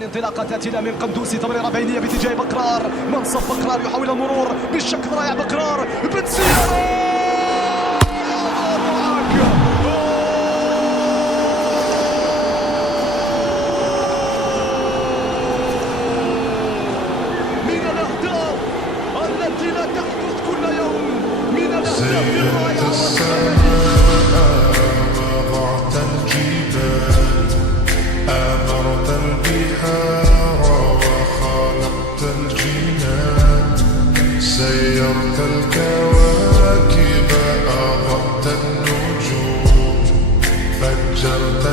والانطلاقة تأتينا من قندوسي، تمريرة بينية باتجاه بكرار، منصف بكرار يحاول المرور بالشكل رائع، بكرار بن سيارة من الأهداف التي لا تحدث كل يوم، من الأهداف الرائعة وضعت الجبال، أمرت البحار وخلقت الجنان، سيرت الكواكب، أضأت النجوم، فجرت